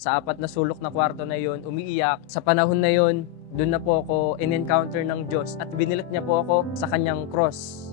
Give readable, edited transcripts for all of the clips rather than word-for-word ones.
sa apat na sulok na kwarto na yon, umiiyak. Sa panahon na yon, doon na po ako in-encounter ng Diyos at binilit niya po ako sa kanyang cross.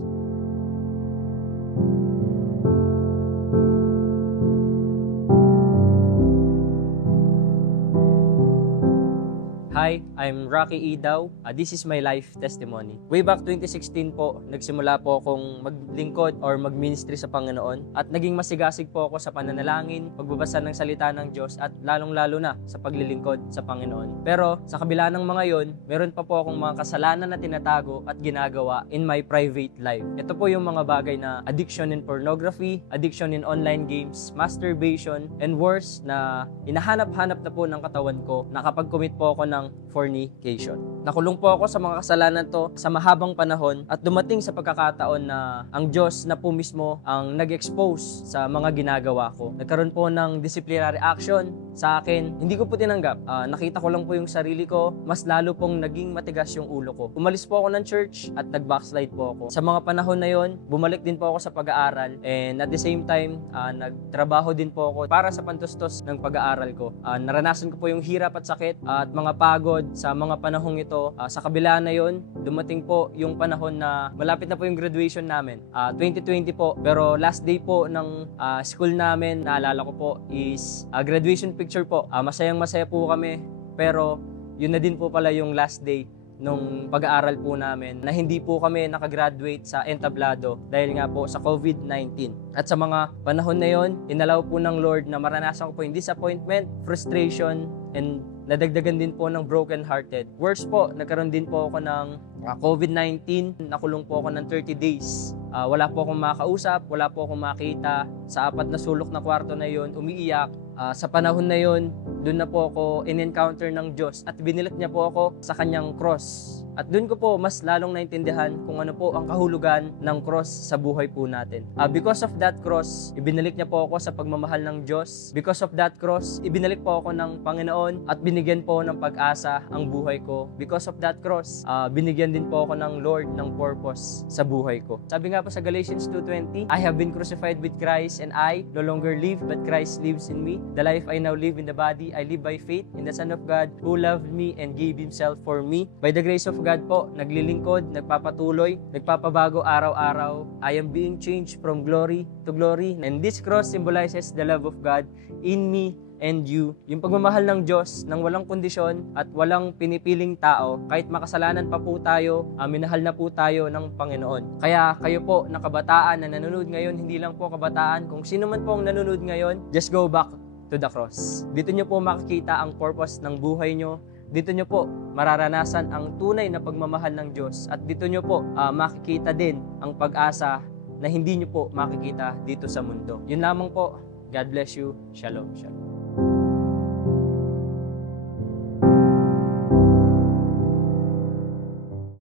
Hi, I'm Rocky Idaw. This is my life testimony. Way back 2016 po, nagsimula po akong maglingkod or magministry sa Panginoon at naging masigasig po ako sa pananalangin, pagbabasa ng salita ng Diyos at lalong-lalo na sa paglilingkod sa Panginoon. Pero sa kabila ng mga yon, meron pa po akong mga kasalanan na tinatago at ginagawa in my private life. Ito po yung mga bagay na addiction in pornography, addiction in online games, masturbation, and worse na hinahanap-hanap na po ng katawan ko na kapag commit po ako ng fornication. Nakulong po ako sa mga kasalanan to sa mahabang panahon at dumating sa pagkakataon na ang Diyos na po mismo ang nag-expose sa mga ginagawa ko. Nagkaroon po ng disciplinary action sa akin. Hindi ko po tinanggap. Nakita ko lang po yung sarili ko. Mas lalo pong naging matigas yung ulo ko. Umalis po ako ng church at nag-backslide po ako. Sa mga panahon na yon, bumalik din po ako sa pag-aaral and at the same time, nagtrabaho din po ako para sa pantustos ng pag-aaral ko. Naranasan ko po yung hirap at sakit at mga pagod sa mga panahong ito. Sa kabila na yon, dumating po yung panahon na malapit na po yung graduation namin. 2020 po, pero last day po ng school namin, naalala ko po is graduation picture po. Masayang-masaya po kami, pero yun na din po pala yung last day nung pag-aaral po namin na hindi po kami nakagraduate sa entablado dahil nga po sa COVID-19. At sa mga panahon na yon, inalaw po ng Lord na maranasan ko po yung disappointment, frustration, and nadagdagan din po ng broken-hearted. Worse po, nagkaroon din po ako ng COVID-19. Nakulong po ako ng 30 days. Wala po akong makausap, wala po akong makita. Sa apat na sulok na kwarto na yon, umiiyak. Sa panahon na yon, doon na po ako in-encounter ng Diyos at binilit niya po ako sa kanyang cross. At doon ko po mas lalong naintindihan kung ano po ang kahulugan ng cross sa buhay po natin. Because of that cross, ibinalik niya po ako sa pagmamahal ng Diyos. Because of that cross, ibinalik po ako ng Panginoon at binigyan po ng pag-asa ang buhay ko. Because of that cross, binigyan din po ako ng Lord ng purpose sa buhay ko. Sabi nga po sa Galatians 2:20, I have been crucified with Christ and I no longer live but Christ lives in me. The life I now live in the body, I live by faith in the Son of God who loved me and gave Himself for me. By the grace of God po, naglilingkod, nagpapatuloy, nagpapabago araw-araw. I am being changed from glory to glory. And this cross symbolizes the love of God in me and you. Yung pagmamahal ng Diyos nang walang kondisyon at walang pinipiling tao, kahit makasalanan pa po tayo, minahal na po tayo ng Panginoon. Kaya kayo po na kabataan na nanonood ngayon, hindi lang po kabataan, kung sino man po ang nanonood ngayon, just go back to the cross. Dito nyo po makikita ang purpose ng buhay nyo. Dito nyo po mararanasan ang tunay na pagmamahal ng Diyos. At dito nyo po makikita din ang pag-asa na hindi nyo po makikita dito sa mundo. Yun lamang po. God bless you. Shalom. Shalom.